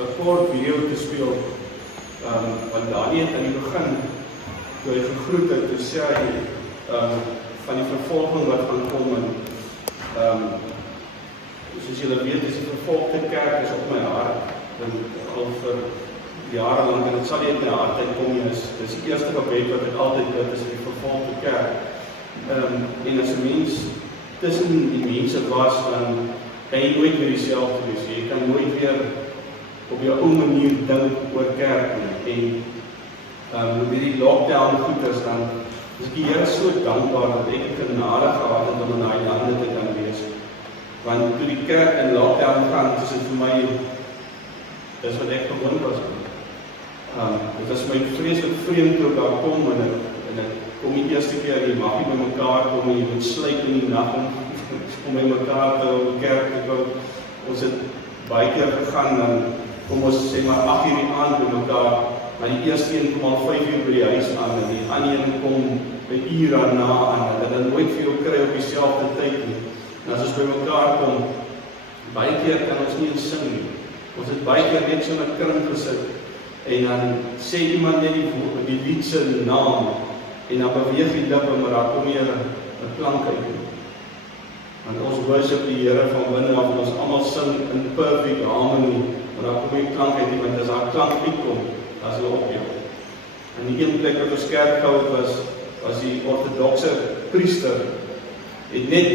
Een kort video te speel, want Daniel aan die begin, toe hy gegroet het, toe sê hy van die vervolging wat gaan kom en soos julle weet, is die vervolgde kerk is op my hart, en al vir jare lang, en het sal nie in my hart uitkom nie, is die eerste gebed wat ek altyd bid, is die vervolgde kerk. En as 'n mens tussen die mense was, dan kan jy nooit weer dieselfde wees. Jy kan nooit weer op jou ou manier dink oor kerk nie. En met die lockdown goeders dan is die Here so dankbaar dat ek genade gehad het om in daai lande te kan wees. Want toe die kerk in lockdown gaan, is dit vir my dis wat ek gewoon was. Dit was my vreeslik vreemd toe ek daar kom en ek kom die eerste keer, jy mag nie by mekaar kom en jy moet sluit in die nag om by mekaar te hou, kerk te kom. Ons het baie keer gegaan, dan kom ons sê maar 8 uur die aand by mekaar, maar die eerste een kom al 5 uur by die huis aan, en die ander een kom by uur daarna aan, en dan nooit veel kry op dieselfde tyd nie. En as ons by mekaar kom, baie keer kan ons nie eens sing nie. Ons het baie keer net so in 'n kring gesit, en dan sê iemand net die lied se naam, en dan beweeg die lippe, maar daar kom nie 'n klank uit nie. Want ons worship die Here van binne af, ons almal sing in perfect harmony, maar daar kom nie klank uit nie, want as daar klank uitkom, dan is hulle op jou. En die een plek wat ons kerk gehou was die ortodokse priester, het net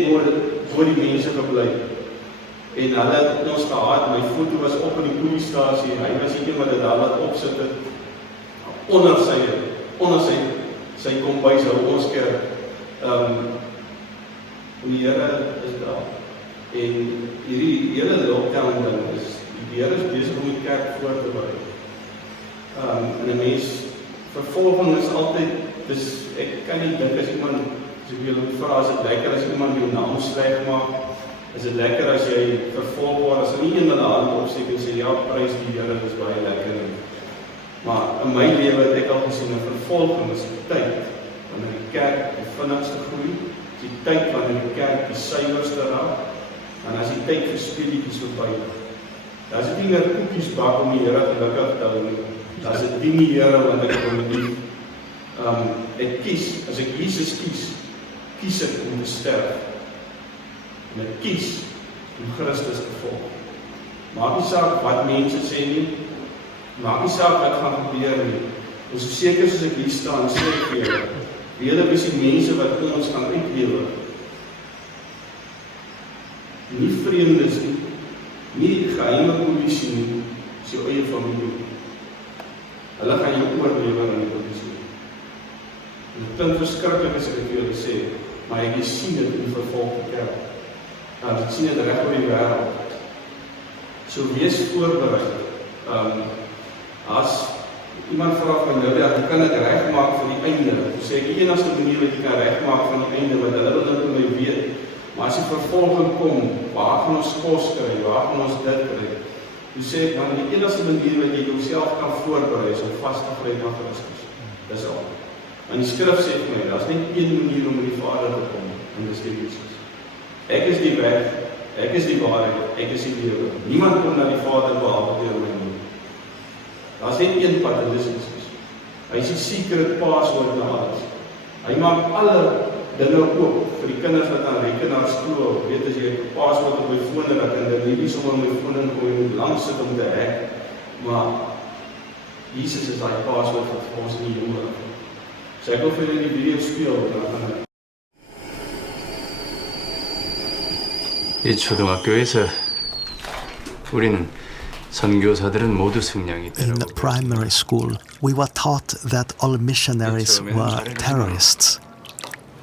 voor die mense gebly. En hulle het ons gehad, my foto was op in die poliestasie, hy was die een wat dit daar laat opsit het, onder sy kombuis hou ons kerk. En die Here is daar. En hierdie hele lockdown ding is, die Here is besig om die kerk voor te berei. En 'n mens, vervolging is altyd, ek kan nie dink as iemand, as ek julle vra, is dit lekker as iemand jou naam sleg maak? Is dit lekker as jy vervolg word, as nie een met 'n hand opsteek en sê, ja, prys die Here, dit is baie lekker nie. Maar in my lewe het ek al gesien, 'n vervolging is die tyd, wanneer die kerk die vinnigste groei, die tyd wanneer die kerk die suiwerste raak, en as die tyd vir speletjies verby. Dan is dit nie meer koekies bak om die Here gelukkig te hou nie. Dan is dit dien die Here want ek hom lief. Ek kies, as ek Jesus kies ek om te sterf. En ek kies om Christus te volg. Maak nie saak wat mense sê nie, maak nie saak wat gaan gebeur nie. En so seker soos ek hier staan, sê ek vir julle, julle is die mense wat ons gaan uitlewe. Nie vreemdes nie, nie die geheime polisie nie, is jou eie familie. Hulle gaan jou oorlewer in die polisie. En dit klink verskriklik as ek vir julle sê, maar ek sien dit in die vervolgde kerk. Ek sien dit reg oor die wêreld. So wees voorberei. As iemand vra van jou, ja, hoe kan ek regmaak vir die einde? Toe sê ek, die enigste manier wat jy kan regmaak van die einde, wat hulle wil dit my weet. Maar as die vervolging kom, waar gaan ons kos kry, waar gaan ons dit kry? Toe sê ek, man, die enigste manier wat jy jouself kan voorberei, is om vas te gryp aan Christus. Dis al. En die skrif sê vir my, daar is net een manier om met die Vader te kom, en dis die Jesus. Ek is die weg, ek is die waarheid, ek is die lewe. Niemand kom na die Vader behalwe deur my nie. Daar is net een pad, en dis Jesus. Hy is die secret password na alles. Hy maak alle dinge oop vir die kinders wat aan rekenaars glo. Weet as jy 'n password op my foon het, dan kan jy nie sommer my foon in kom, jy moet lank sit om te hack. Maar Jesus is daai password wat vir ons in die hemel is. So ek wil vir julle die video speel, 이 초등학교에서 우리는 선교사들은 모두 승냥이 In 때라고 primary school, we were taught that all missionaries were terrorists.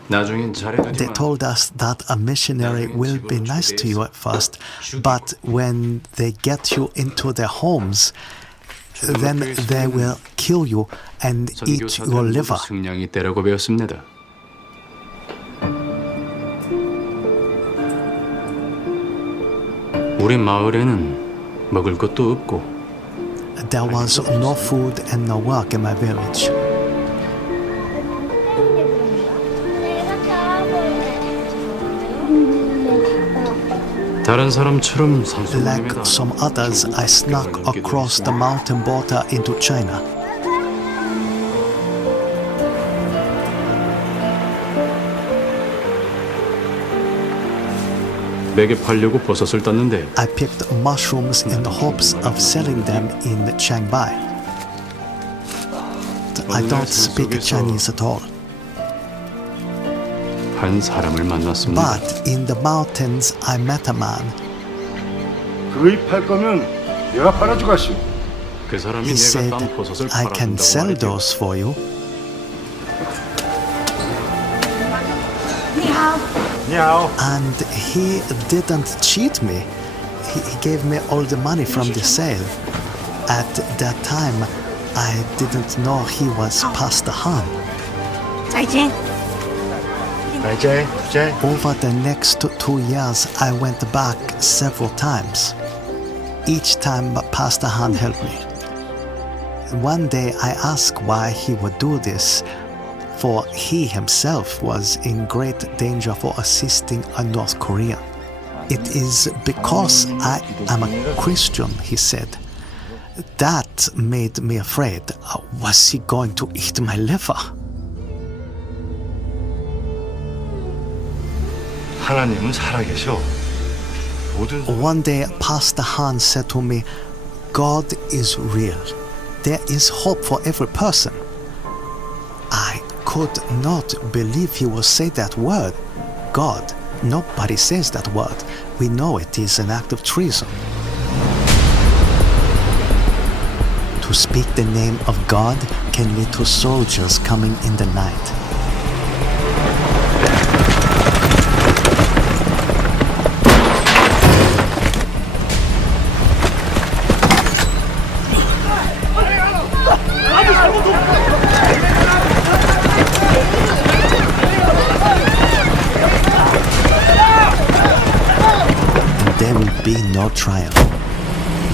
나중엔 They 잘해두지만 told us that a missionary will be nice to you at first, but when they get you into their homes, then they will kill you and eat your 선교사들은 liver. 모두 승냥이 때라고 배웠습니다. 우리 마을에는 먹을 것도 없고 There was no food and no work in my village. 다른 사람처럼 Like 산소님에다 some others, I snuck across the mountain border into China. 맥에 팔려고 버섯을 땄는데 I picked mushrooms in the hopes of selling them in Chiangbai. I don't speak Chinese at all. 한 사람을 만났습니다. But in the mountains, I met a man. 그이 팔 거면 내가 팔아주겠슈. 그 사람이 He 내가 said, 딴 버섯을 I can sell 팔아준다고 those for you. And he didn't cheat me. He gave me all the money from the sale. At that time, I didn't know he was Pastor Han. 再见。 Over the next 2 years, I went back several times. Each time, Pastor Han helped me. One day, I asked why he would do this, for he himself was in great danger for assisting a North Korean. It is because I am a Christian, he said. That made me afraid. Was he going to eat my liver? 하나님은 살아계셔. 모든 One day, Pastor Han said to me, God is real. There is hope for every person. I could not believe he would say that word. God. Nobody says that word. We know it is an act of treason. To speak the name of God can lead to soldiers coming in the night. There will be no trial.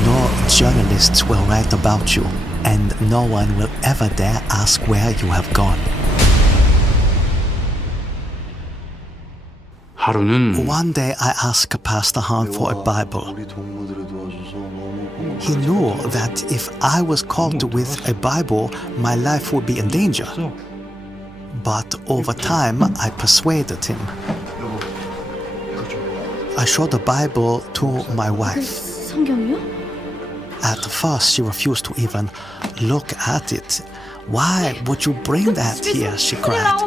No journalists will write about you, and no one will ever dare ask where you have gone. 하루는 One day I asked Pastor Han for a Bible. He knew that if I was caught with a Bible, my life would be in danger. But over time, I persuaded him. I showed the Bible to my wife. 성경이요? At first, she refused to even look at it. Why would you bring that here? She cried.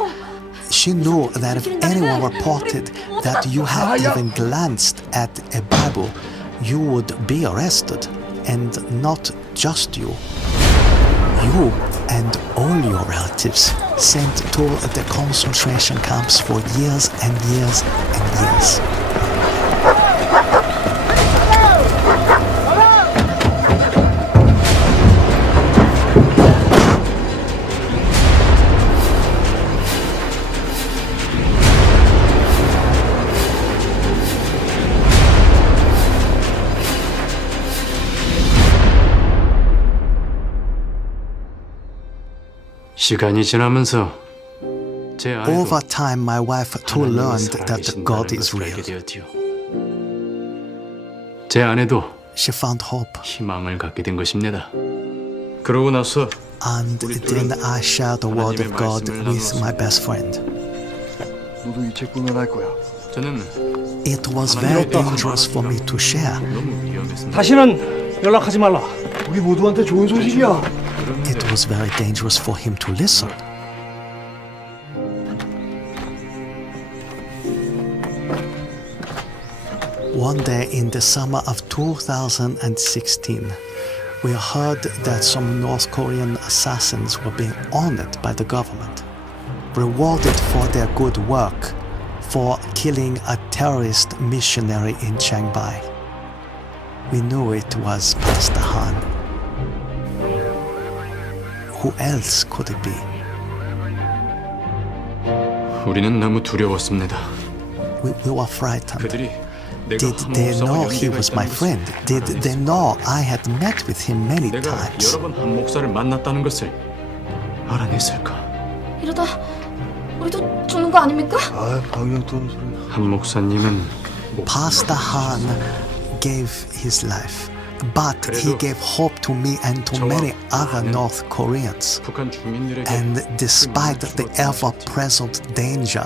She knew that if anyone reported that you had even glanced at a Bible, you would be arrested. And not just you. You and all your relatives sent to the concentration camps for years and years and years. 시간이 지나면서 제 아내도 Over time, my wife too 하나님이 learned that God 살아계신다는 is 것을 real. 알게 되었지요. 제 아내도 She found hope. 희망을 갖게 된 것입니다. 그러고 나서 And then I shared the word of God with my best friend. 너도 이 책 보면 알 거야. 저는 It was very dangerous for me to share. 너무 위험했습니다. 다시는 연락하지 말라. 우리 모두한테 좋은 소식이야. It was very dangerous for him to listen. One day in the summer of 2016, we heard that some North Korean assassins were being honored by the government, rewarded for their good work for killing a terrorist missionary in Chiang-Mai. We knew it was Pastor Han. Who else could it be? 우리는 너무 두려웠습니다. We were frightened. 그들이 내가 Did they 한 know 목사와 he 연계가 was my 있다는 friend? 것을 Did they know I had met with him many 내가 times? 여러 번 한 목사를 만났다는 것을 알아냈을까? 이러다 우리도 죽는 거 아닙니까? 아, 방영 떠는 소리. 한 목사님은 Pastor Han gave his life, but he gave hope to me and to many other North Koreans. 북한 주민들에게 And despite the ever-present danger,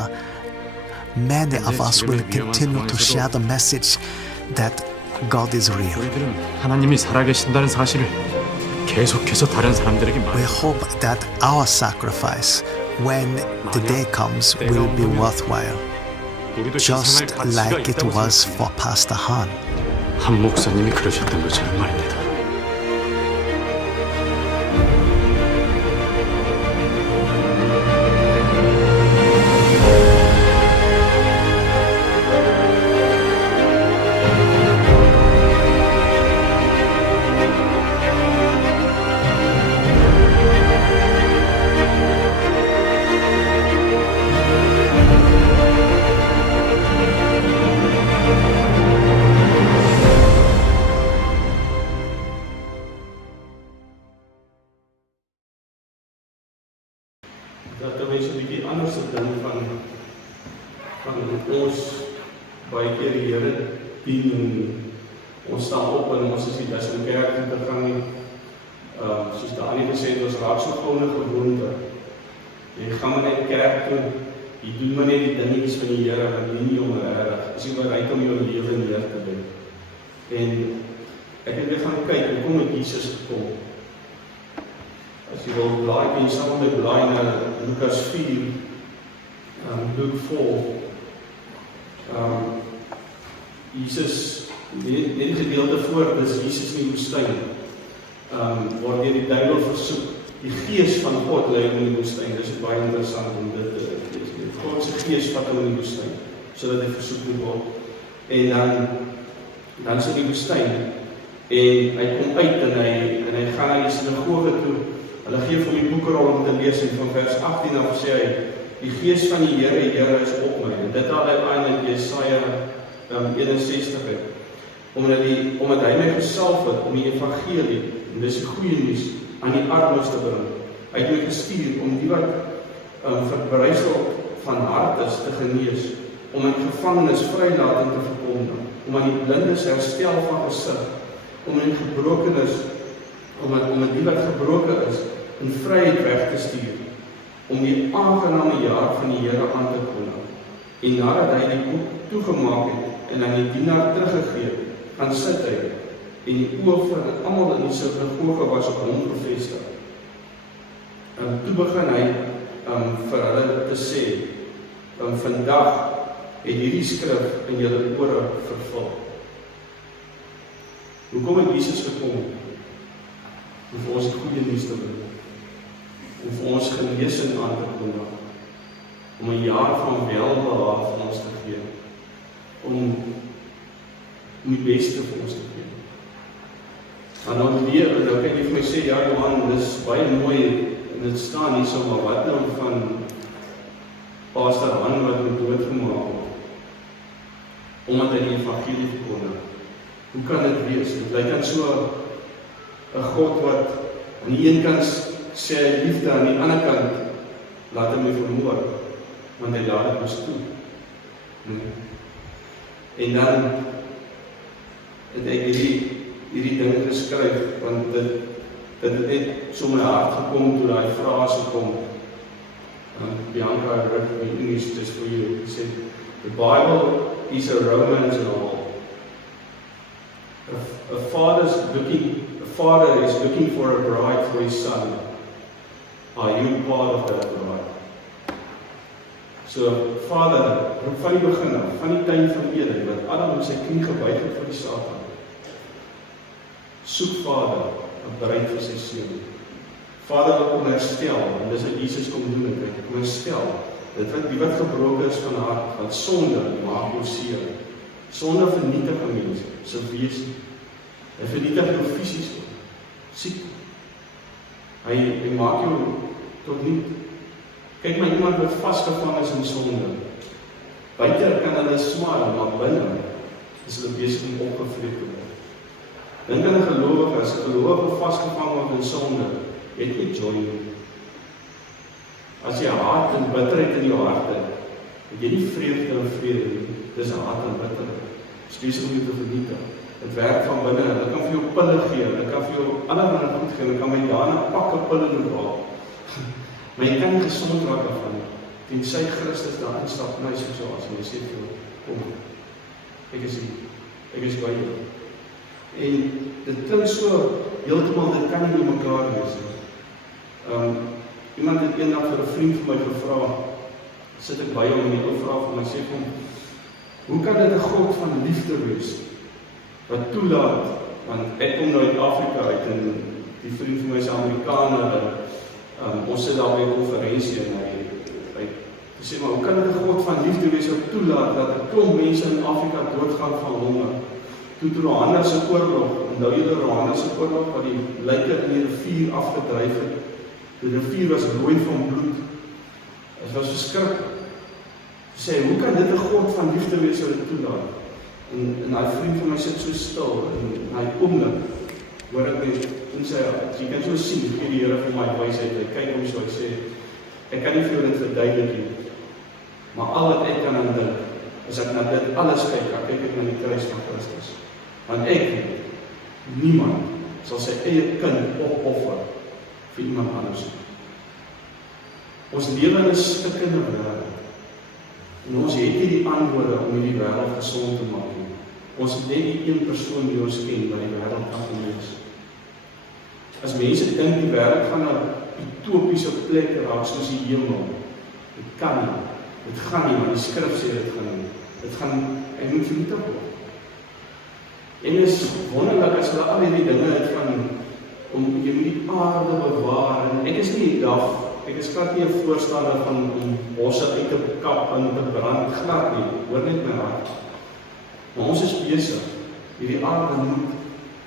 many of us will continue to share the message that God is real. 우리들은 하나님이 살아계신다는 사실을 계속해서 다른 사람들에게 We 말해. hope that our sacrifice, when the day comes, will be worthwhile, 우리도 just 희생할 가치가 like it 있다고 was 생각해요. for Pastor Han. 한 목사님이 그러셨던 것처럼 말입니다. Dat de mense 'n bietjie anders dink van ons baie keer die Here dien en ons staan op en ons is nie dis om kerk toe te gaan nie. Soos Daniël gesê het, ons raak so gou 'n gewoonte. Jy gaan maar net kerk toe, jy doen maar net die dingetjies van die Here wat jy nie om regtig is nie bereid om jou lewe neer te lê. En ek het weer gaan kyk hoe kom Jesus gekom. As jy wil blaai, kan jy saam met blaai na Lukas 4, Luke 4. Jesus, die gedeelte voor, dis Jesus in die woestyn, waar deur die duiwel versoek, die gees van God lei hom in die woestyn. Dis baie interessant om dit God se gees vat hom in die woestyn, sodat hy versoek moet word. En dan is hy in die woestyn, en hy kom uit en hy gaan na die sinagoge toe. Hulle gee vir hom die boekrol om te lees en van vers 18 af sê hy, die gees van die Here is op my. En dit haal hy aan in Jesaja 61 uit. Omdat hy my gesalf het om die evangelie, en dis die goeie nuus, aan die armes te bring. Hy het my gestuur om die wat verbrysel van hart is te genees, om in gevangenes vrylating te verkondig, om aan die blindes herstel van gesig, om in gebrokenes, om die wat gebroken is, in vryheid weg te stuur, om die aangename jaar van die Here aan te kondig. En nadat hy die boek toegemaak het, en aan die dienaar teruggegee, gaan sit hy, en die oë van almal in die sinagoge was op hom gefestig. Toe begin hy vir hulle te sê, vandag het hierdie skrif in julle ore vervul. Hoekom het Jesus gekom? Om vir ons die goeie nuus te bring, om vir ons genesing aan te kondig, om 'n jaar van welbehaag vir ons te gee, om die beste vir ons te gee. En nou kan jy vir my sê, ja Johan, dis baie mooi, en dit staan hier so, maar wat nou van Pastor Han wat moet doodgemaak word, omdat hy die evangelie verkondig? Hoe kan dit wees? Dit lyk dan so 'n God wat aan die een kant sê hy liefde, aan die ander kant laat hom nie vermoor, want hy laat dit mos toe. En dan het ek hierdie ding geskryf, want dit het net so my hart gekom toe daai frase kom. Bianca, I read in English just for you. He said, the Bible is a romance novel. A father is looking for a bride for his son. Are you part of that bride? So, Vader, van die begin af, van die tuin van Eden, wat Adam sy knie gebuig het vir die Satan, soek Vader 'n bruid vir sy seun. Vader wil kom herstel, en dis wat Jesus kom doen, en hy kom herstel. Die wat gebroken is van hart, want sonde maak jou seer. Sonde vernietig 'n mens, sy wese. Hy vernietig jou fisies, siek. Hy maak jou tot niet. Kyk maar iemand wat vasgevang is in sonde. Buite kan hulle smaal, maar binne is hulle besig om opgevreed te word. Dink aan 'n gelowige, as 'n gelowige vasgevang word in sonde, het jy joy nie. As jy haat en bitterheid in jou hart het jy nie vreugde en vrede nie. Dis haat en bitterheid. Dis besig om jou te vernietig. Dit werk van binne. Hulle kan vir jou pille gee, hulle kan vir jou allerlei goed gee, hulle kan my daarna pakke pille doorhaal. Maar jy kan nie gesond raak daarvan nie. Tensy Christus daar instap, my situasie, en hy sê vir jou, kom, ek is by jou. En dit klink so, heeltemal, dit kan nie met mekaar wees nie. Iemand het eendag vir 'n vriend van my gevra, sit ek by hom en die ou vra vir my, sê kom, hoe kan dit 'n God van liefde wees, wat toelaat, want ek kom nou uit Afrika uit, en die vriend van my is Amerikaner, en ons sit daar by 'n konferensie, en hy sê, maar hoe kan dit 'n God van liefde wees, wat toelaat, dat 'n klomp mense in Afrika doodgaan van honger, toe Rwanda se oorlog, onthou julle Rwanda se oorlog, wat die lyke in die rivier afgedryf het. Die rivier was rooi van bloed. Dit was verskriklik. Sê, hoe kan dit 'n God van liefde wees wat dit toelaat? En daai vriend van my sit so stil, en hy oomblik, hoor ek net, en sê, jy kan so sien, gee die Here vir my wysheid, hy kyk hom so, hy sê, ek kan nie vir jou dit verduidelik nie, maar al wat ek kan aan dink, as ek na dit alles kyk, dan kyk ek na die kruis van Christus. Want ek weet, niemand sal sy eie kind opoffer vir iemand anders. Ons lewe in 'n stikkende wêreld. En ons het nie die antwoorde om hierdie wêreld gesond te maak nie. Ons het net die een persoon die ons ken wat die wêreld kan genees. As mense dink die wêreld gaan 'n utopiese plek raak soos die hemel, dit kan nie. Dit gaan nie, want die skrif sê dit gaan nie. Dit gaan, hy moet vernietig word. En is wonderlik as hulle al hierdie dinge het van om jy moet die aarde bewaar, en ek is glad nie 'n voorstander van om bosse uit te kap en te brand, glad nie, hoor net my hart. Maar ons is besig, hierdie aarde moet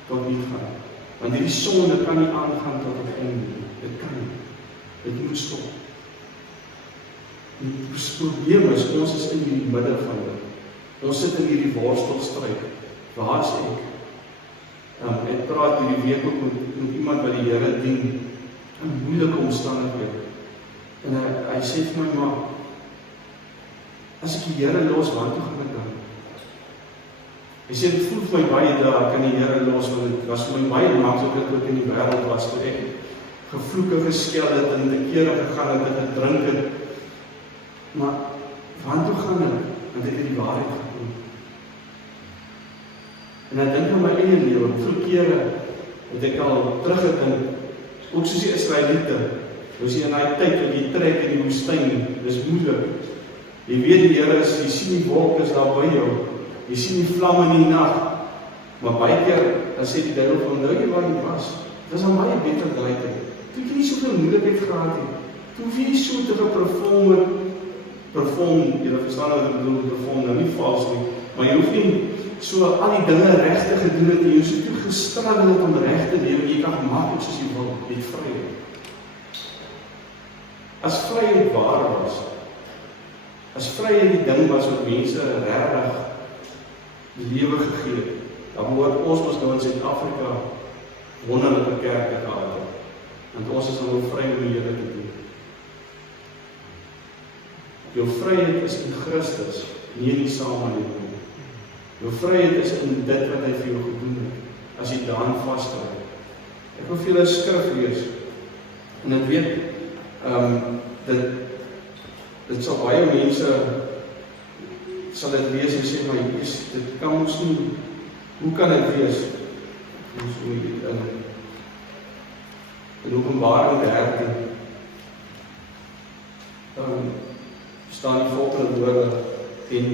tot nie gaan, want hierdie sonde kan nie aangaan tot het einde nie, dit kan nie, dit moet stop. Die probleem is, ons is in die midde van dit, ons sit in hierdie worstelstryd, waar sê ek? Ek praat hierdie week ook met iemand wat die Here dien, in moeilike omstandighede. En hy sê vir my, maar, as ek die Here los, waar toe gaan ek dan? Hy sê, dit voel vir my baie daar, ek kan die Here los, want het was vir my baie maklik dat ek in die wêreld was, toe ek gevloeke geskel het, en te kere gegaan het, en gedrink het. Maar, waar toe gaan ek? Want ek het die waarheid gedoen. En ek dink aan my eie lewe, hoeveel kere het ek al teruggedink, ook soos die Israeliete, ons in die tyd wat jy trek in die woestyn, dis moeilik. Jy weet die Here is, jy sien die wolk is daar by jou, jy sien die vlam in die nag, maar baie keer, dan sê die duiwel van, nou jy waar jy was, dit is al baie beter daai tyd. Toe jy nie soveel moeilikheid gehad het, toe hoef jy nie so te perform, jy verstaan wat ek bedoel, perform, nou nie vals nie, maar jy hoef nie so al die dinge reg te gedoen het, en jy so toe gestruggle het om reg te lewe, jy kan maak soos jy wil, jy het vryheid. As vryheid waar was, as vryheid die ding was wat mense regtig lewe gegee het, dan behoort ons nou in Suid-Afrika wonderlike kerke gehad het, want ons is nou vry om die Here te doen. Jou vryheid is in Christus, nie in die samelewing. Jou vryheid is in dit wat hy vir jou gedoen het, as jy daarin vasthou. Ek wil vir julle 'n skrif lees, en ek weet, dit sal baie mense, sal dit lees en sê, maar dit kan ons nie, hoe kan dit wees? In Openbaring 13, staan die volgende woorde en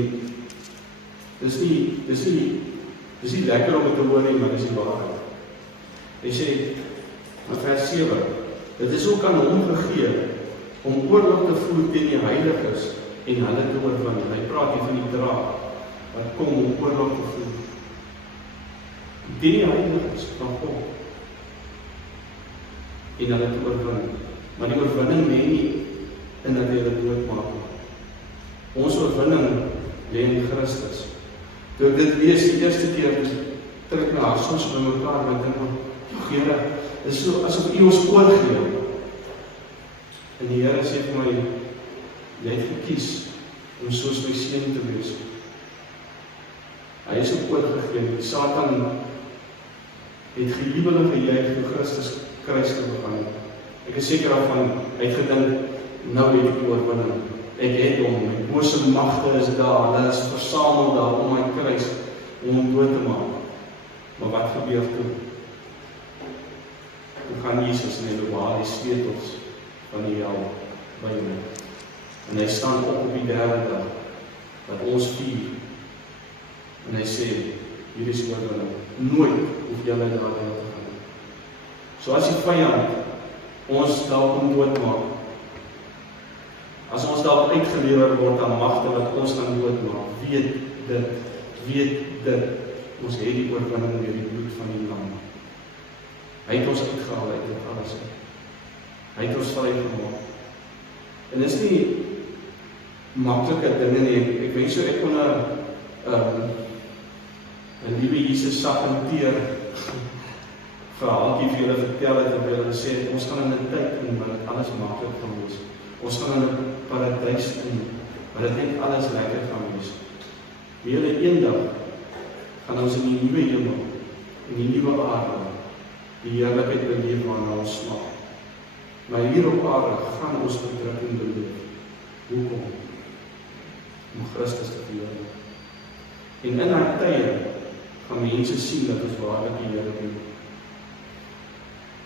dis nie lekker om dit te hoor nie, maar dis die waarheid. Hy sê in vers 7, dit is ook aan hom gegee om oorlog te voer teen die heiliges en hulle te oorwin. Hy praat hier van die draak wat kom om oorlog te voer teen die heiliges van God en hulle te oorwin. Maar die oorwinning lê nie in dat jy dit doodmaak. Ons oorwinning lê in Christus. Toe ek dit lees die eerste keer, trek my hart soms by mekaar, want ek dink, Here, dit is so asof U ons oorgee. En die Here sê vir my, jy het gekies om soos my seun te wees. Hy is ook oorgegee. Satan het gejubel en gejuig toe Christus kruis te begin. Ek is seker daarvan, hy het gedink, nou het ek oorwinning. Ek het hom, my bose magte is daar, hulle is versamel daar om my kruis, om hom dood te maak. Maar wat gebeur toe? Toe gaan Jesus en hy bewaar die sleutels van die hel by hom. En hy staan op die derde dag, wat ons vier. En hy sê, hier is oorwinning. Nooit hoef julle daar te gaan. So as die vyand ons dalk om doodmaak, as ons dalk uitgelewer word aan magte wat ons dan doodmaak, weet dit, ons het die oorwinning deur die bloed van die lam. Hy het ons uitgehaal uit dit alles. Hy het ons vrygemaak. En dis nie maklike dinge nie. Ek wens so ek kon 'n liewe Jesus sag en teer verhaaltjie vir julle vertel het, en julle sê, ons gaan in 'n tyd in waar dit alles maklik gaan wees. Ons gaan in 'n paradys in, waar dit net alles lekker gaan wees. Julle eendag gaan ons in die nuwe hemel, in die nuwe aarde, die heerlikheid beleef waarna ons smag. Maar hier op aarde gaan ons verdrukking beleef. Hoekom? Om Christus te verheerlik. En in daai tye gaan mense sien dat ons waarlik die Here dien.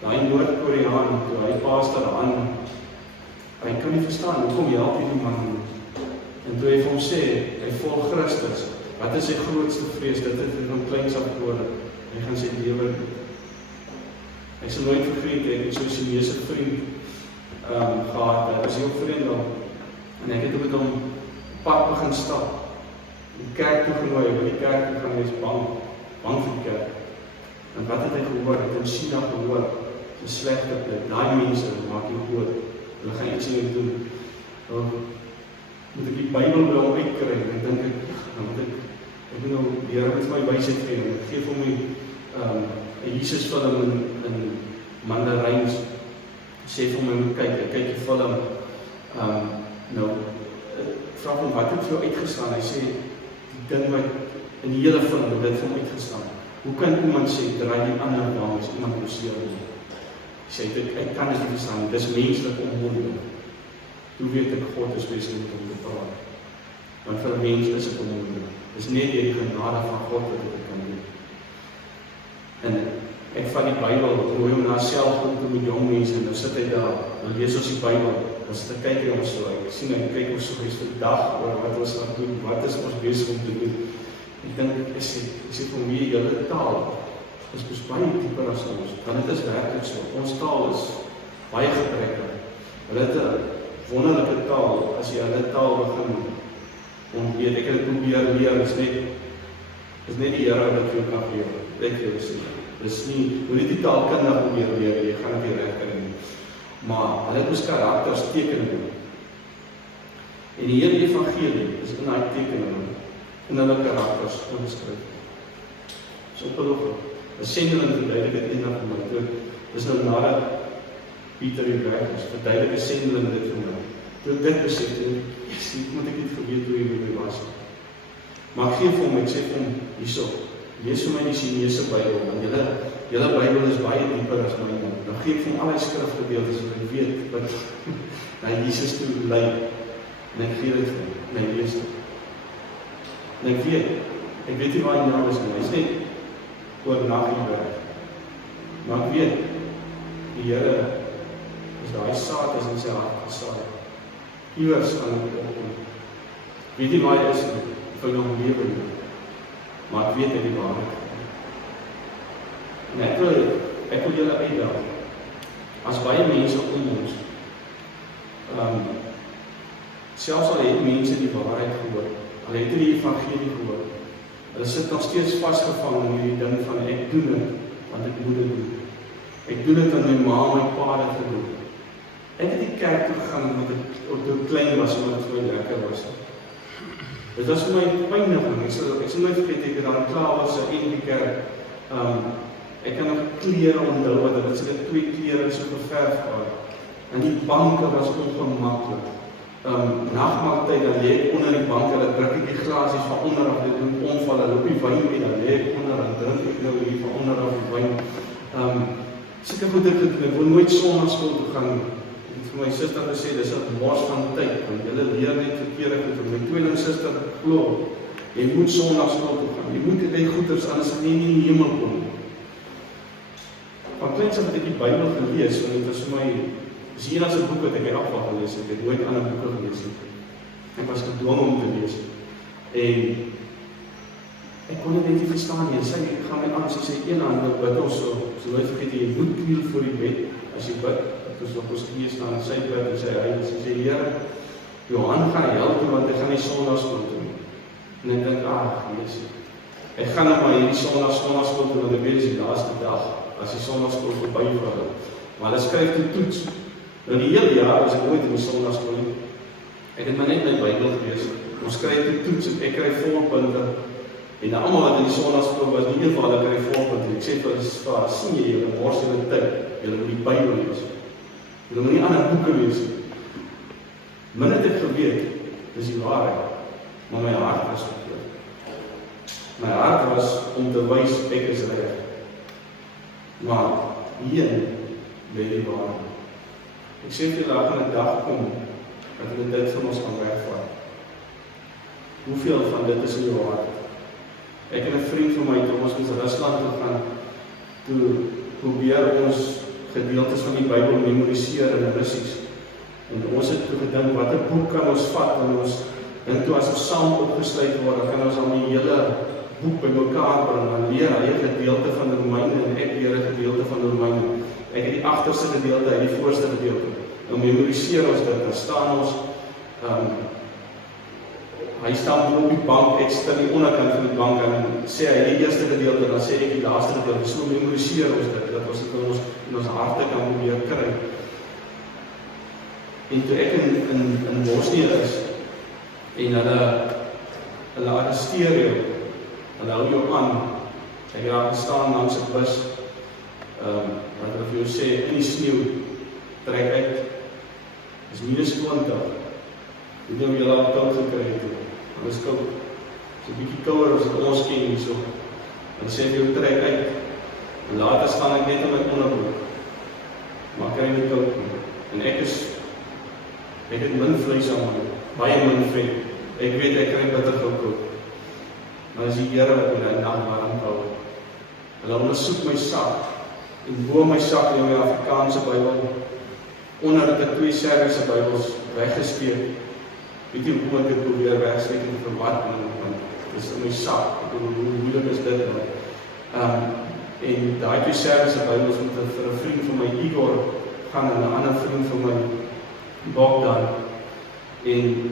Daai Noord-Koreaan, toe hy pastor aan, hy kan nie verstaan, hoekom help hierdie man nie? En toe hy vir hom sê, hy volg Christus, wat is sy grootste vrees? Dit het van kleins af geword, hy gaan sy lewe doen. Ek sal nooit vergeet, ek het so 'n Chinese vriend gehad, hy was heel vriendel, en ek het met hom pad begin stap, die kerk toe genooi, by die kerk toe gaan, hy is bang vir die kerk. En wat het hy gehoor? Ek het in China gehoor, so slegte plek, daai mense maak jou dood, hulle gaan iets nie doen. Moet ek die Bybel by hom uitkry, en ek dink ek moet nou, die Here moet my wysheid gee, en ek geef hom die Jesus film in Mandarijns, sê vir my moet kyk, ek kyk die film, vra hom, wat het vir jou uitgestaan? Hy sê, die ding wat in die hele film, dit het vir hom uitgestaan. Hoe kan iemand sê, draai die ander naam as iemand moseer nie? Hy sê, ek kan dit nie verstaan, dis menslik onmoontlik. Hoe weet ek, God is wesenlik om te praat? Want vir mens is dit onmoontlik. Dis net die genade van God wat ek kan doen. En ek vat die Bybel, gooi hom na self om te met jong mense, en dan sit hy daar, dan lees ons die Bybel, dan sit hy kyk ons so, ek sien hy kyk ons so, hy is vandag oor wat ons gaan doen, wat is ons besig om te doen. Ek dink, ek sê vir my, julle taal is baie dieper as ons, want dit is werklik so, ons taal is baie gebrekkig. Hulle het 'n wonderlike taal, as jy hulle taal begin ontleed, ek het dit probeer leer, is net die Here wat jou kan leer, ek wil sê. Dis nie, hoe die taalkundig probeer leer, jy gaan dit nie reg kry nie. Maar hulle het ons karakters tekeninge. En die hele evangelie is in daai tekeninge, in hulle karakters ingeskryf. So ongelooflik. 'n Sendeling verduidelik dit eendag vir my. Dis nou nadat Pieter die werk is, verduidelik 'n sendeling dit vir my. Toe ek dit besef, moet ek nie vergeet hoe hy by was. Maar ek gee vir hom, ek sê vir hom, hierso, lees vir my die Chinese Bybel, want julle Bybel is baie dieper as my mond. Dan gee ek vir hom al die skrifgedeeltes, wat ek weet, wat na Jesus toe lei, en ek gee dit vir hom, en hy lees dit. En ek weet nie waar hy nou is nie, hy is net oornag in die werk. Maar ek weet, die Here is daai saad is in sy hart gesaai. Iewers gaan dit opkom. Weet nie waar hy is nie, of hy nog lewe nie. Maar ek weet hy die waarheid. En ek wil julle uitdaag. As baie mense om ons, selfs al het mense die waarheid gehoor, al het die evangelie gehoor, hulle sit nog steeds vasgevang in hierdie ding van ek doen dit, want ek moet dit doen. Ek doen dit aan my ma en my pa het gedoen. Ek het die kerk toe gegaan omdat ek klein was, omdat het vir my lekker was. Dit was vir my pynig, ek sal nooit vergeet, ek het dan klaar was in die kerk. Ek kan nog klere onthou, wat het seker 2 klere so geverf gehad. En die banke was ongemaklik. Nagmaaltyd, dan lê ek onder die bank, dan druk ek die glasies van onder af, dit doen omval, dan loop die wyn mee, dan lê ek onder, dan drink ek nou hier van onder af die wyn. Seker goed ek wil nooit sonnaskool toe gaan. Ek het vir my suster gesê, dis 'n mors van tyd, want julle leer net verkeerde goed. My tweelingsuster glo, jy moet sonnaskool toe gaan, jy moet dit goeders, anders gaan jy nie in die hemel kom. Van kleins af het ek die Bybel gelees, want dit was vir my, dis die enigste boek wat ek in afval gelees het, ek het nooit ander boeke gelees het. Ek was gedwongen om te lees. En ek kon dit net nie verstaan nie, en sy gaan my aan, sy sê, een hand, nou bid ons so nooit vergeet, jy moet kniel voor die bed, as jy bid, het is op ons knieë staan, en sy bid, en sy huil, en sy sê, Here, Johan gaan help toe, want ek gaan nie sondagsskool toe. En ek dink, Jezus, ek gaan nou maar hierdie sondagsskool toe, want ek weet, is die laaste dag, as die sondagsskool voorbij vir. Maar hulle skryf die toets. Nou die hele jaar was ek nooit in die sondagsskool nie. Ek het maar net my Bybel gelees. Ons skryf die toets en ek kry volpunte. En almal wat in die sondagsskool was, nie een van hulle kry volpunte. Ek sê vir hulle, sien jy, julle mors julle tyd. Julle moet die Bybel lees. Julle moet nie ander boeke lees. Min het ek geweet, dis die waarheid. Maar my hart was verkeerd. My hart was om te wys ek is reg. Maar hier lê die waarheid. Ek sê vir julle, gaan 'n dag kom, dat hulle dit van ons kan wegvat. Hoeveel van dit is in jou hart? Ek en 'n vriend van my, toe ons in Rusland toe gaan, toe probeer ons gedeeltes van die Bybel memoriseer in Russies. En ons het toe gedink, wat 'n boek kan ons vat, en ons dink toe as ons saam opgesluit word, dan kan ons al die hele boek by mekaar bring, dan leer hy 'n gedeelte van Romeine en ek leer 'n gedeelte van Romeine. Ek het die agterste gedeelte, hy die voorste gedeelte. Nou memoriseer ons dit, dan staan ons, hy staan op die bank, ek staan die onderkant van die bank, en sê hy die eerste gedeelte, dan sê ek die laaste gedeelte, so memoriseer ons dit, dat ons dit in ons harte kan probeer kry. En toe ek in Bosnië is, en hulle arresteer jou, hulle hou jou aan, ek het daar gestaan langs 'n bus, wat hulle vir jou sê, in die sneeuw, trek uit, is -20, hoe nou julle al koud gekry het, en is koud, is 'n bietjie kouer as ons ken hier so, en sê vir jou trek uit, en later staan ek net in my onderbroek, maar kry nie koud nie, en ek het min vlees aan my, baie min vet, ek weet ek kry bitter koud, maar as die Here wat my die nag warm hou, hulle ondersoek my sak, en bo my sak in my Afrikaanse Bybel, onder het ek 2 Serbiese Bybels weggesteek. Weet jy hoe ek dit probeer wegsteek en verwat, want dit is in my sak, hoe moeilik is dit nou. En daai 2 Serbiese Bybels moet vir 'n vriend van my Igor gaan, en 'n ander vriend van my Bogdan, en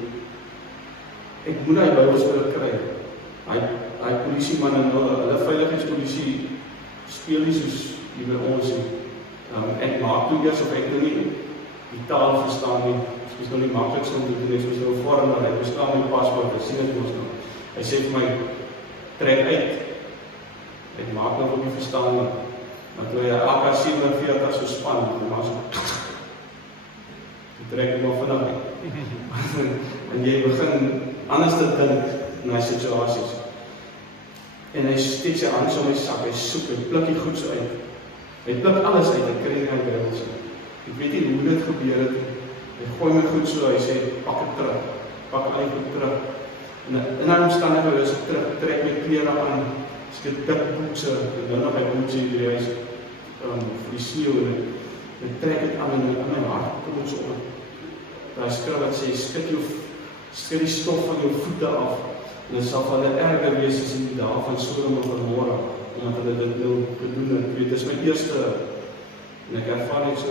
ek moet daai Bybels weer kry. Hy polisieman en hulle veiligheidspolisie speel nie soos die by ons nie. Ek maak toe eers of ek nou nie die taal verstaan nie. Dit is nou nie maklikste om te doen, ek moes nou vorm, maar ek verstaan my paspoort, ek sien dit ons nou. Hy sê vir my, trek uit. Ek maak nou ook nie verstaan nie. Maar toe hy AK-47 so span, en maar so, trek ek maar vanaf uit. En jy begin anders te dink na situasies. En hy steek sy hand so in my sak, hy soek, hy pluk die goed so uit. Hy pluk alles uit, ek kry nie my Bybel so. Ek weet nie hoe dit gebeur het. Hy gooi my goed so, hy sê, pak het terug. Pak al die goed terug. En in haar omstandighede is ek terug, trek my klere aan, as ek dik boekse, en dan nog my boekse in die huis, vir die sneeuw, en ek trek het aan, en in my hart kom het so op. Daar skryf wat sê, Skryf die stof van jou voete af, en dit sal van hulle erger wees as in die dae van Sodom en Gomorra, omdat hulle dit nou gedoen het. Dit is my eerste, en ek ervaar net so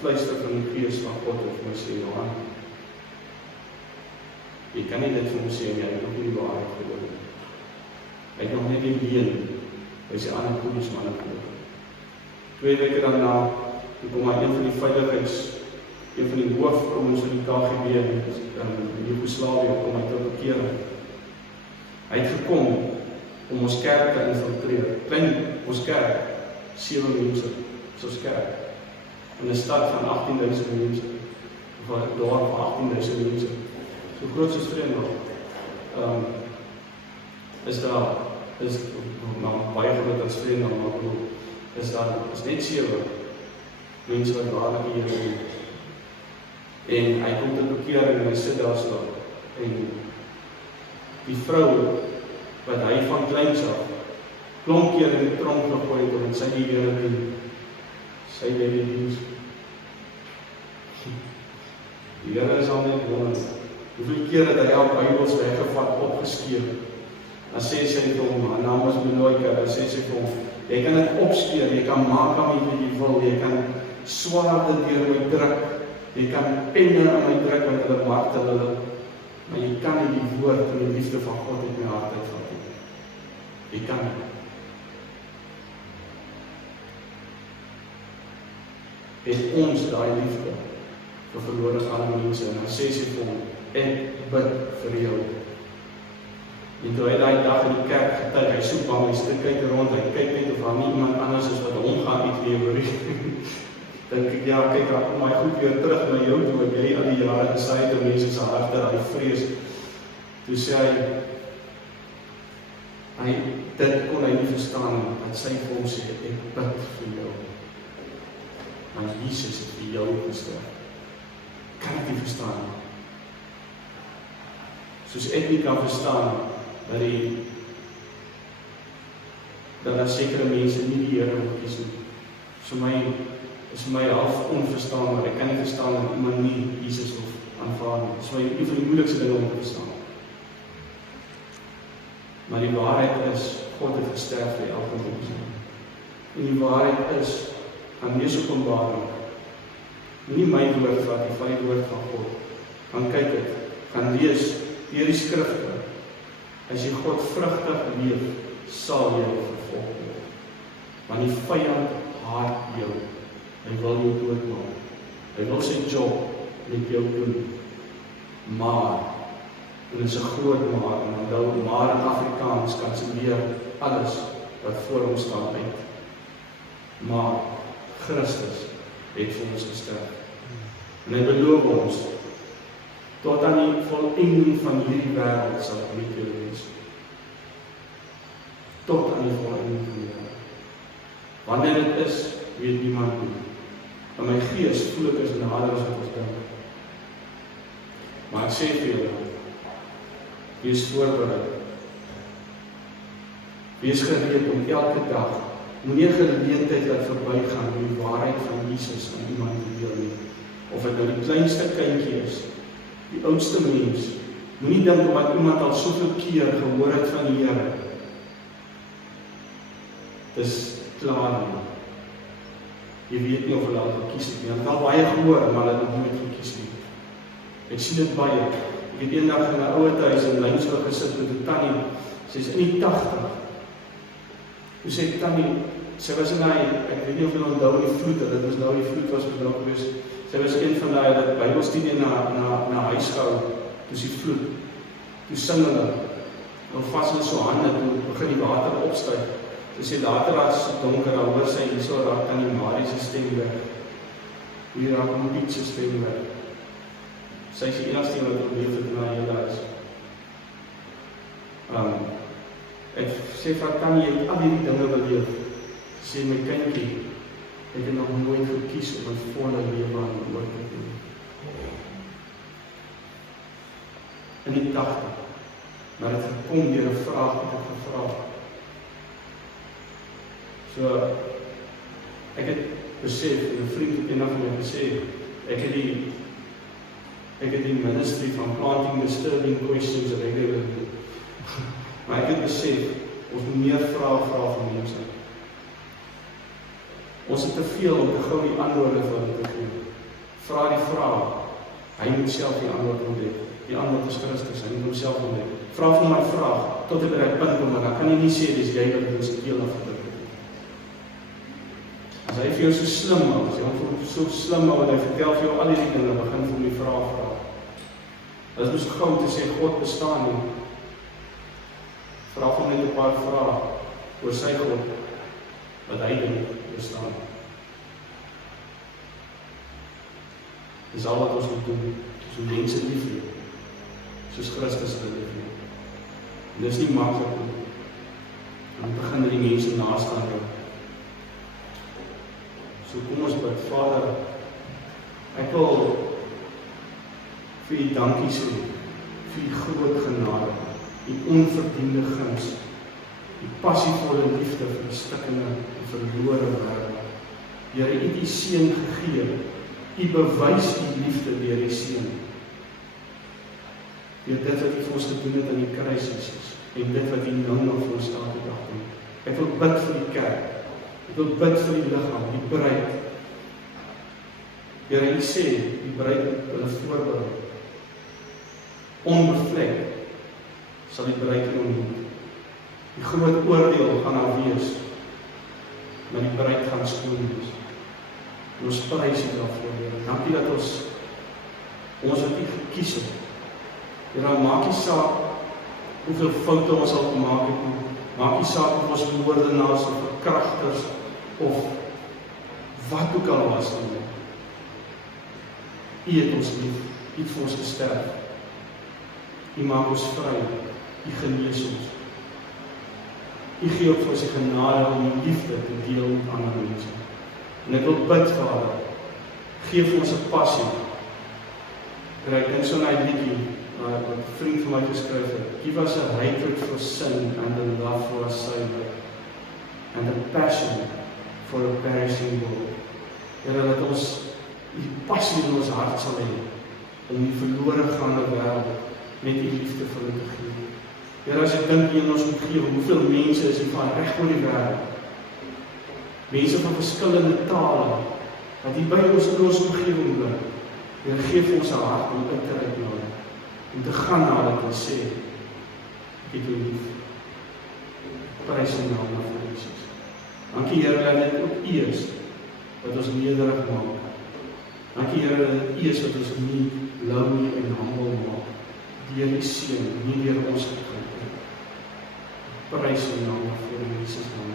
fluister van die Gees van God wat vir my sê, Johan, jy kan nie dit vir my sê, en jy het nog nie die waarheid gedoen. Hy het nog net die leen, hy sê ander koemies manne gedoen. 2 weke daarna, toe kom hy een van die veiligheids, een van die hoofdouens van die KGB in Joegoslawië, kom hy tot bekering. Hy het gekom om ons kerk te infiltreer. Klein, ons kerk, 7 mense, soos kerk. In 'n stad van 18.000 mense, of 'n dorp van 18.000 mense. So groot soos Vreendal. Is nou baie groot as Vreendal, maar is net 7 mense wat waarlik die Here doen. En hy kom tot bekering en hy sit daar so. En die vrou wat hy van kleins af klomp keer in die tronk gegooi het en sy die Here dien. Sy lê die diens. Die Here is al net wonder. Hoeveel keer het hy al Bybels weggevat, opgeskeer. Dan sê sy vir hom, haar naam is Meloika, dan sê sy vir hom, jy kan dit opskeer, jy kan maak aan wat jy wil, jy kan swaarde deur my druk, jy kan penne aan my druk, want hulle martel hulle, maar jy kan nie die woord en die liefde van God uit my hart uitvat nie. Jy kan nie. Het ons daai liefde vir verlore gaan mense, en dan sê sy vir hom, ek bid vir jou. En toe hy daai dag in die kerk getuig, hy soek bang, hy sit kyk rond, hy kyk net of daar nie iemand anders is wat hom gaan uitlewer nie. Dink ek, ja, kyk, daar kom hy goed weer terug na jou toe, wat jy al die jare gesê het, mense se harte, hy vrees. Toe sê hy, dit kon hy nie verstaan, dat sy vir hom sê, ek bid vir jou. Want Jesus het vir jou gesterf. Kan ek nie verstaan nie. Soos ek nie kan verstaan, dat daar sekere mense nie die Here wil kies nie. Is vir my half onverstaanbaar. Ek kan nie verstaan dat iemand nie Jesus wil aanvaar nie. Dit is een van die moeilikste dinge om te verstaan. Maar die waarheid is, God het gesterf vir elke mens. En die waarheid is, gaan lees Openbaring. Nie my woord wat die van die woord van God. Gaan kyk het, gaan lees deur die skrifte. As jy God vrugtig leef, sal jy vervolg word. Want die vyand haat jou. Hy wil jou doodmaak. Hy wil sy job met jou doen. Maar, en dit is 'n groot maar, en onthou, maar in Afrikaans kan sy weer alles wat voor ons staan uit. Maar Christus het vir ons gesterf. En hy beloof ons, tot aan die volending van hierdie wêreld sal ek met julle wees. Tot aan die volending van die wêreld. Wanneer dit is, weet niemand nie. In my gees voel ek is nader as wat ons dink. Maar ek sê vir julle, wees voorbereid. Wees gereed om elke dag, moenie 'n geleentheid laat verbygaan om die waarheid van Jesus aan iemand te deel nie. Of dit nou die kleinste kindjie is, die oudste mens, moenie dink omdat iemand al soveel keer gehoor het van die Here. Dis klaar nie. Jy weet nie of hulle al gekies het nie. Hulle het al baie gehoor, maar hulle het nog nooit gekies nie. Ek sien dit baie. Ek het eendag in 'n ouer huis in Lynsburg gesit met 'n tannie, sy is in die 80. Toe sê tannie, sy was in daai, ek weet nie of julle onthou die vloed, dit was nou die vloed was nou gewees. Sy was een van daai dat Bybelstudie na huis gehou, toe die vloed. Toe sing hulle, dan vas hulle so hande, toe begin die water opstyg. Toe sê later as so donker, dan hoor sy hierso raak aan die Marie se stem weg. Hier raak aan Piet se stem weg. Sy is die enigste wat leef het na hele huis. Ek sê vir tannie, jy het al hierdie dinge beleef. Sê my kindjie, ek het nog nooit gekies om 'n volle lewe aan die woord te doen. In die 80, maar het gekom deur 'n vraag wat ek gevra. So, ek het besef, en 'n vriend het eendag vir my gesê, Ek het die ministry van planting disturbing questions regularly. Maar ek het besef, ons moet meer vrae van mense. Ons het te veel om te gou die antwoorde vir hulle te gee. Vra die vraag. Hy moet self die antwoord ontdek. Die antwoord is Christus, hy moet homself ontdek. Vra vir my vraag, tot ek by die punt kom, maar dan kan jy nie sê, dis jy wat ons deel afgedruk het. As hy vir jou so slim hou, as hy hom so slim hou, en hy vertel vir jou al die dinge, begin vir die vraag vra. Dit is mos gou te sê, God bestaan nie. Vra vir net 'n paar vrae oor sy God, wat hy dink bestaan. Dis al wat ons moet doen, so mense lief hê, soos Christus hulle lief hê. En dis nie maklik nie. Dan begin die mense naaste aan jou. So kom ons bid, Vader, ek wil vir U dankie sê, vir U groot genade, U onverdiende guns, U passievolle liefde vir die stikkende en verlore wêreld. Here, U het U seun gegee, U bewys U liefde deur die seun. Deur dit wat U vir ons gedoen het aan die kruis, Jesus, en dit wat U nou nog vir ons elke dag doen. Ek wil bid vir die kerk, ek wil bid vir die liggaam, die bruid. Here, U sê, die bruid hulle voorberei. Onbevlek sal die bruid ontmoet. Die groot oordeel gaan daar wees, maar die bruid gaan skoon wees. En ons prys U daarvoor, Here. Dankie dat ons wat U gekies het. Here, maak nie saak hoeveel foute ons al gemaak het nie. Maak nie saak of ons moordenaars of verkragters of wat ook al was nie. U het ons lief, U het vir ons gesterf. U maak ons vry, U genees ons. U gee ook vir ons die genade om U liefde te deel met ander mense. En ek wil bid, Vader, gee vir ons 'n passie. Ek dink so na die liedjie wat 'n vriend van my geskryf het. Give us a hatred for sin and a love for a Savior and a passion for a perishing world. Here, dat ons die passie in ons hart sal hê om die verlore gaande wêreld met U liefde vir hulle te gee. Here, as ek dink in ons omgewing, hoeveel mense is hier van reg oor die wêreld, mense van verskillende tale, wat hier by ons in ons omgewing bly. Here, gee vir ons 'n hart om uit te reik na hulle, om te gaan na hulle en sê, ek het U lief. Prys U naam vir Jesus. Dankie, Here, dat dit ook U is wat ons nederig maak. Dankie, Here, dat U is wat ons nie lonely en humble maak. Deur die seun, nie deur ons gekry nie. Prys U naam vir Jesus naam.